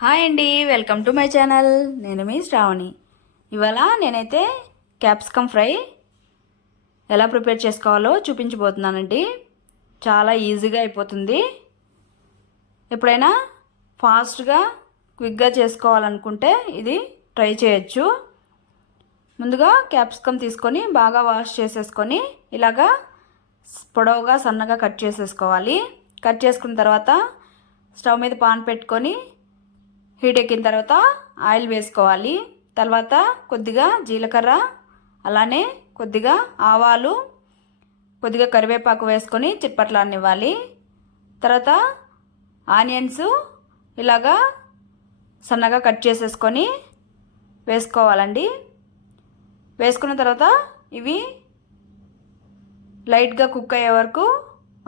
Hi అండి welcome to my channel. నేను మీ శ్రావణి. ఇవాళ నేనైతే క్యాప్సికమ్ ఫ్రై ఎలా ప్రిపేర్ చేసుకోవాలో చూపించబోతున్నానండి. చాలా ఈజీగా అయిపోతుంది. ఎప్పుడైనా ఫాస్ట్గా క్విక్గా చేసుకోవాలనుకుంటే ఇది ట్రై చేయొచ్చు. ముందుగా క్యాప్సికమ్ తీసుకొని బాగా వాష్ చేసేసుకొని ఇలాగా పొడవుగా సన్నగా కట్ చేసేసుకోవాలి. కట్ చేసుకున్న తర్వాత స్టవ్ మీద పాన్ పెట్టుకొని హీట్ ఎక్కిన తర్వాత ఆయిల్ వేసుకోవాలి. తర్వాత కొద్దిగా జీలకర్ర అలానే కొద్దిగా ఆవాలు కొద్దిగా కరివేపాకు వేసుకొని చిట్పట్లాన్నివ్వాలి తర్వాత ఆనియన్స్ ఇలాగా సన్నగా కట్ చేసేసుకొని వేసుకోవాలండి. వేసుకున్న తర్వాత ఇవి లైట్గా కుక్ అయ్యే వరకు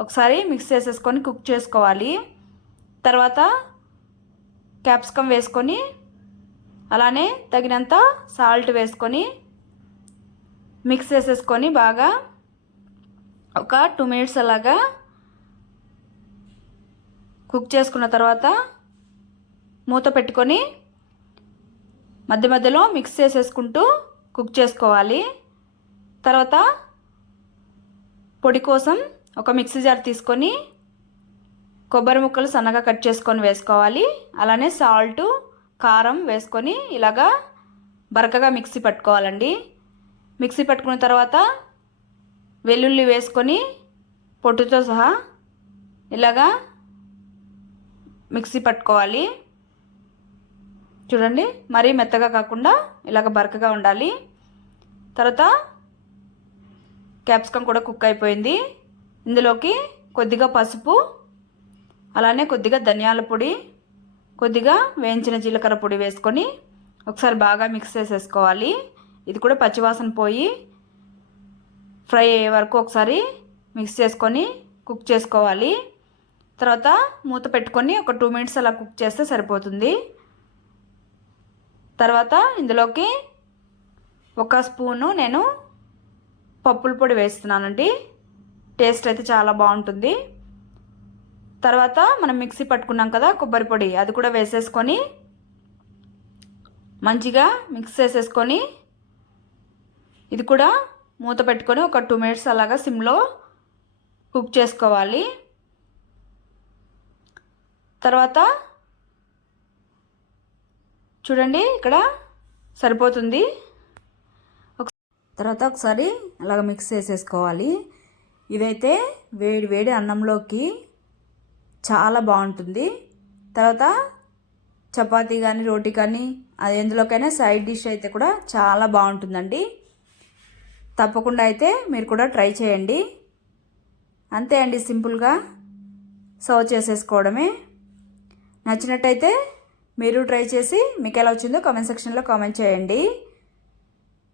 ఒకసారి మిక్స్ చేసేసుకొని కుక్ చేసుకోవాలి. తర్వాత క్యాప్సికమ్ వేసుకొని అలానే తగినంత సాల్ట్ వేసుకొని మిక్స్ చేసేసుకొని బాగా ఒక టూ మినిట్స్ అలాగా కుక్ చేసుకున్న తర్వాత మూత పెట్టుకొని మధ్య మధ్యలో మిక్స్ చేసేసుకుంటూ కుక్ చేసుకోవాలి. తర్వాత పొడి కోసం ఒక మిక్సీ జార్ తీసుకొని కొబ్బరి ముక్కలు సన్నగా కట్ చేసుకొని వేసుకోవాలి. అలానే సాల్ట్ కారం వేసుకొని ఇలాగా బరకగా మిక్సీ పట్టుకోవాలండి. మిక్సీ పట్టుకున్న తర్వాత వెల్లుల్లి వేసుకొని పొట్టుతో సహా ఇలాగా మిక్సీ పట్టుకోవాలి. చూడండి మరీ మెత్తగా కాకుండా ఇలాగ బరకగా ఉండాలి. తర్వాత క్యాప్సికమ్ కూడా కుక్ అయిపోయింది. ఇందులోకి కొద్దిగా పసుపు అలానే కొద్దిగా ధనియాల పొడి కొద్దిగా వేయించిన జీలకర్ర పొడి వేసుకొని ఒకసారి బాగా మిక్స్ చేసేసుకోవాలి. ఇది కూడా పచ్చివాసన పోయి ఫ్రై అయ్యే వరకు ఒకసారి మిక్స్ చేసుకొని కుక్ చేసుకోవాలి. తర్వాత మూత పెట్టుకొని ఒక టూ మినిట్స్ అలా కుక్ చేస్తే సరిపోతుంది. తర్వాత ఇందులోకి ఒక స్పూను నేను పప్పుల పొడి వేస్తున్నానండి. టేస్ట్ అయితే చాలా బాగుంటుంది. తర్వాత మనం మిక్సీ పట్టుకున్నాం కదా కొబ్బరి పొడి అది కూడా వేసేసుకొని మంచిగా మిక్స్ చేసేసుకొని ఇది కూడా మూత పెట్టుకొని ఒక టూ మినిట్స్ అలాగా సిమ్లో కుక్ చేసుకోవాలి. తర్వాత చూడండి ఇక్కడ సరిపోతుంది. తర్వాత ఒకసారి అలాగ మిక్స్ చేసేసుకోవాలి. ఇదైతే వేడి వేడి అన్నంలోకి చాలా బాగుంటుంది. తర్వాత చపాతీ కానీ రోటీ కానీ అది ఎందులోకైనా సైడ్ డిష్ అయితే కూడా చాలా బాగుంటుందండి. తప్పకుండా అయితే మీరు కూడా ట్రై చేయండి. అంతే అండి సింపుల్గా సర్వ్ చేసేసుకోవడమే. నచ్చినట్టయితే మీరు ట్రై చేసి మీకు ఎలా వచ్చిందో కామెంట్ సెక్షన్లో కామెంట్ చేయండి.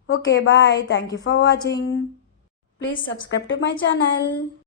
Okay bye. Thank you for watching. Please subscribe to my channel.